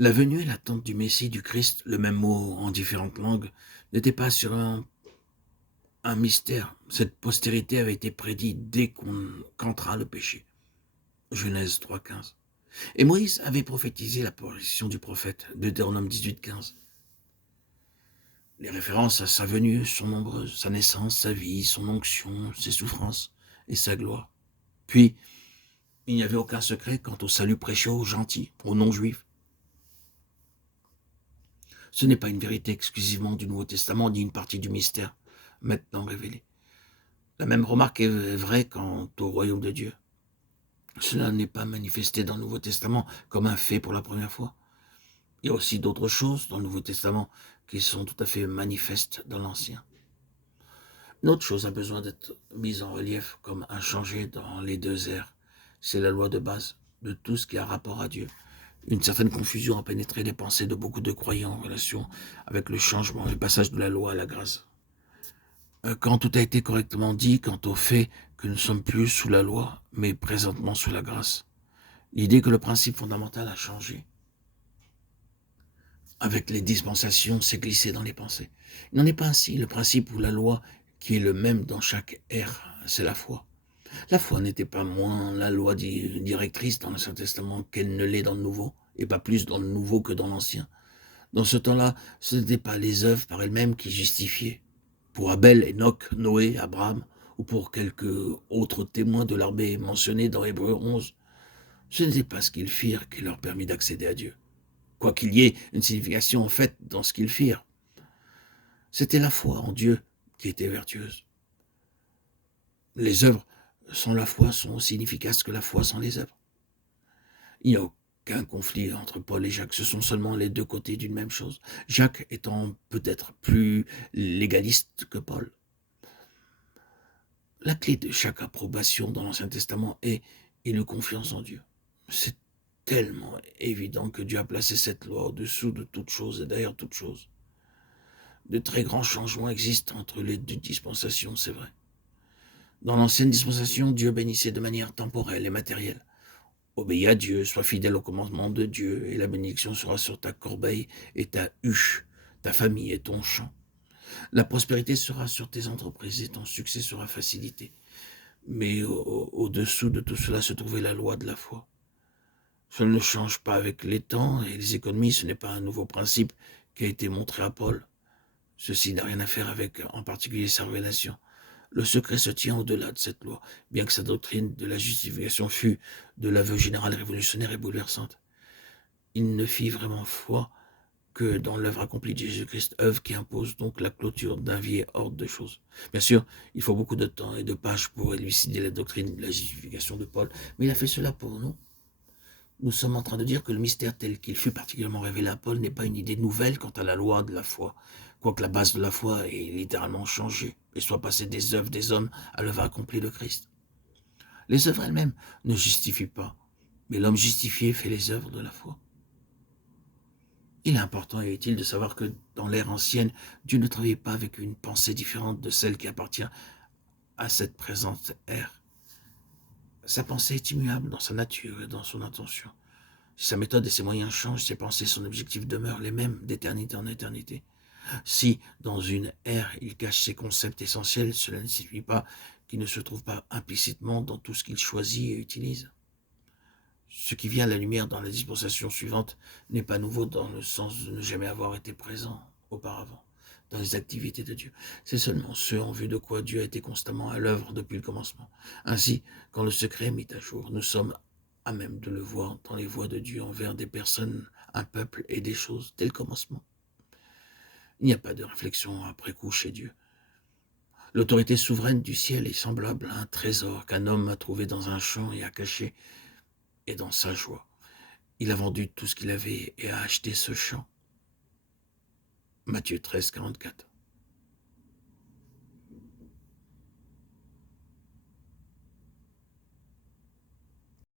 La venue et l'attente du Messie, du Christ, le même mot en différentes langues, n'était pas sur un mystère. Cette postérité avait été prédite dès qu'entra le péché. Genèse 3,15. Et Moïse avait prophétisé l'apparition du prophète, Deutéronome 18,15. Les références à sa venue sont nombreuses, sa naissance, sa vie, son onction, ses souffrances et sa gloire. Puis, il n'y avait aucun secret quant au salut prêché aux gentils, aux non-juifs. Ce n'est pas une vérité exclusivement du Nouveau Testament, ni une partie du mystère maintenant révélé. La même remarque est vraie quant au royaume de Dieu. Cela n'est pas manifesté dans le Nouveau Testament comme un fait pour la première fois. Il y a aussi d'autres choses dans le Nouveau Testament qui sont tout à fait manifestes dans l'Ancien. Une autre chose a besoin d'être mise en relief comme inchangée dans les deux ères. C'est la loi de base de tout ce qui a rapport à Dieu. Une certaine confusion a pénétré les pensées de beaucoup de croyants en relation avec le changement, le passage de la loi à la grâce. Quand tout a été correctement dit quant au fait que nous ne sommes plus sous la loi, mais présentement sous la grâce. L'idée que le principe fondamental a changé avec les dispensations s'est glissé dans les pensées. Il n'en est pas ainsi. Le principe ou la loi qui est le même dans chaque ère, c'est la foi. La foi n'était pas moins la loi directrice dans l'Ancien Testament qu'elle ne l'est dans le Nouveau, et pas plus dans le Nouveau que dans l'Ancien. Dans ce temps-là, ce n'étaient pas les œuvres par elles-mêmes qui justifiaient. Pour Abel, Enoch, Noé, Abraham, ou pour quelques autres témoins de l'armée mentionnés dans Hébreux 11, ce n'était pas ce qu'ils firent qui leur permit d'accéder à Dieu. Quoi qu'il y ait une signification en fait dans ce qu'ils firent, c'était la foi en Dieu qui était vertueuse. Les œuvres sans la foi sont aussi inefficaces que la foi sans les œuvres. Il n'y a aucun conflit entre Paul et Jacques, ce sont seulement les deux côtés d'une même chose. Jacques étant peut-être plus légaliste que Paul. La clé de chaque approbation dans l'Ancien Testament est une confiance en Dieu. C'est tellement évident que Dieu a placé cette loi au-dessous de toute chose et derrière toute chose. De très grands changements existent entre les deux dispensations, c'est vrai. Dans l'ancienne dispensation, Dieu bénissait de manière temporelle et matérielle. Obéis à Dieu, sois fidèle au commandement de Dieu, et la bénédiction sera sur ta corbeille et ta huche, ta famille et ton champ. La prospérité sera sur tes entreprises et ton succès sera facilité. Mais au-dessous de tout cela se trouvait la loi de la foi. Cela ne change pas avec les temps et les économies, ce n'est pas un nouveau principe qui a été montré à Paul. Ceci n'a rien à faire avec, en particulier, sa révélation. Le secret se tient au-delà de cette loi, bien que sa doctrine de la justification fût de l'aveu général révolutionnaire et bouleversante. Il ne fit vraiment foi que dans l'œuvre accomplie de Jésus-Christ, œuvre qui impose donc la clôture d'un vieil ordre de choses. Bien sûr, il faut beaucoup de temps et de pages pour élucider la doctrine de la justification de Paul, mais il a fait cela pour nous. Nous sommes en train de dire que le mystère tel qu'il fut particulièrement révélé à Paul n'est pas une idée nouvelle quant à la loi de la foi, quoique la base de la foi ait littéralement changé et soit passée des œuvres des hommes à l'œuvre accomplie de Christ. Les œuvres elles-mêmes ne justifient pas, mais l'homme justifié fait les œuvres de la foi. Il est important et utile de savoir que dans l'ère ancienne, Dieu ne travaillait pas avec une pensée différente de celle qui appartient à cette présente ère. Sa pensée est immuable dans sa nature et dans son intention. Si sa méthode et ses moyens changent, ses pensées et son objectif demeurent les mêmes d'éternité en éternité. Si, dans une ère, il cache ses concepts essentiels, cela ne signifie pas qu'il ne se trouve pas implicitement dans tout ce qu'il choisit et utilise. Ce qui vient à la lumière dans la dispensation suivante n'est pas nouveau dans le sens de ne jamais avoir été présent auparavant dans les activités de Dieu. C'est seulement ce en vue de quoi Dieu a été constamment à l'œuvre depuis le commencement. Ainsi, quand le secret est mis à jour, nous sommes à même de le voir dans les voies de Dieu envers des personnes, un peuple et des choses dès le commencement. Il n'y a pas de réflexion après coup chez Dieu. L'autorité souveraine du ciel est semblable à un trésor qu'un homme a trouvé dans un champ et a caché, et dans sa joie. Il a vendu tout ce qu'il avait et a acheté ce champ. Matthieu 13, 44.